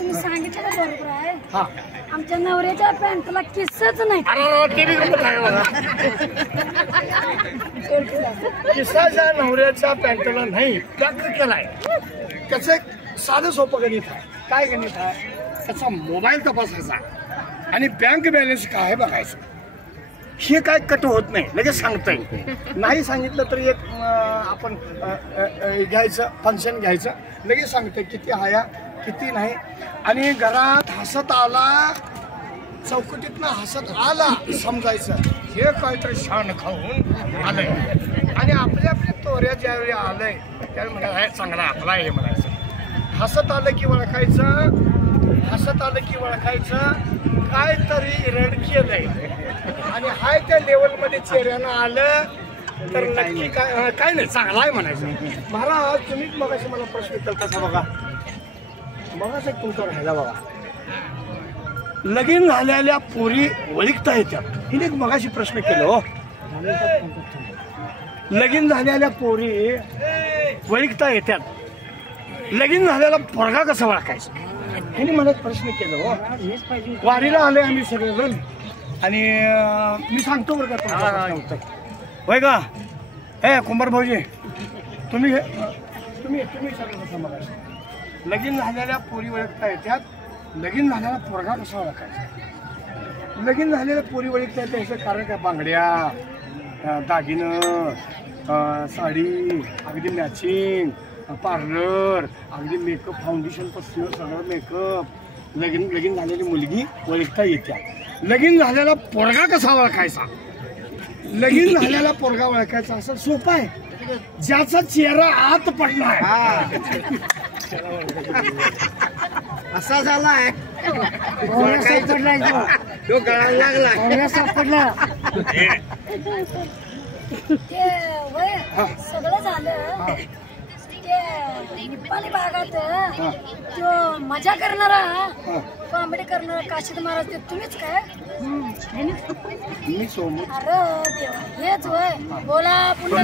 तुम्ही सांगितलं का बरोबर आहे. हा आमच्या नवऱ्याच्या पॅन्टला किस्साच नाही. किस्साच्या नवऱ्याच्या पॅन्टला नाही पॅक केलाय. त्याचं एक साधं सोपं गणित आहे. काय गणित आहे? त्याचा मोबाईल तपासायचा आणि बँक बॅलन्स काय आहे बघायचं. हे काय कट होत नाही, लगेच सांगता येईल. नाही सांगितलं तरी एक आपण घ्यायचं फंक्शन घ्यायचं, लगेच सांगतं किती हाया किती नाही. आणि घरात हसत आला, चौकटीतनं हसत आला समजायचं हे काहीतरी शान खाऊन आलंय. आणि आपल्या तोऱ्या ज्यावेळी आलंय त्यावेळी म्हणायचं चांगला आपला हे म्हणायचं. हसत आलं की ओळखायचं, हसत आलं की ओळखायचं काहीतरी रड केलंय. आणि हाय त्या लेवलमध्ये चेहऱ्यानं आलं तर नक्की काय नाही चांगला आहे म्हणायचं. महाराज तुम्हीच मगाशी मला प्रश्न विचारता कसा बघा, मगाच एक तुमचा राहिला बघा. लगीन झालेल्या पोरी ओळखता येत्या. हिने मगाशी प्रश्न केलं हो. लगीन झालेल्या पोरी ओळखता येतात, लगीन झालेला पोरगा कसा ओळखायचा हिने मला प्रश्न केलं हो. वारीला आले आम्ही सगळेजण आणि मी सांगतो बरं का तुम्हाला होय का. हे कुंभार भाऊजी तुम्ही सगळं कसं मला लगीन झालेल्या पोरी ओळखता येतात, लगीन झालेला पोरगा कसा ओळखायचा. लगीन झालेल्या पोरी ओळखता येते ह्याचं कारण काय? बांगड्या, दागिनं, साडी, अगदी मॅचिंग, पार्लर, अगदी मेकअप, फाउंडेशनपासून सगळं मेकअप. लगीन झालेली मुलगी ओळखता येत्या. लगीन झालेला पोरगा कसा ओळखायचा? लगीन झालेला पोरगा ओळखायचा असं सोपं आहे. ज्याचा चेहरा आत पडलाय असा झालाय तो गळायला लागला सापडला. ते वय सगळं झालं. ते निपाणी भागात तो मजा करणारा कॉमेडी करणारा काशीद महाराज ते तुम्हीच काय? मी सोमत. अरे देवा हेच वय बोला पुन्हा.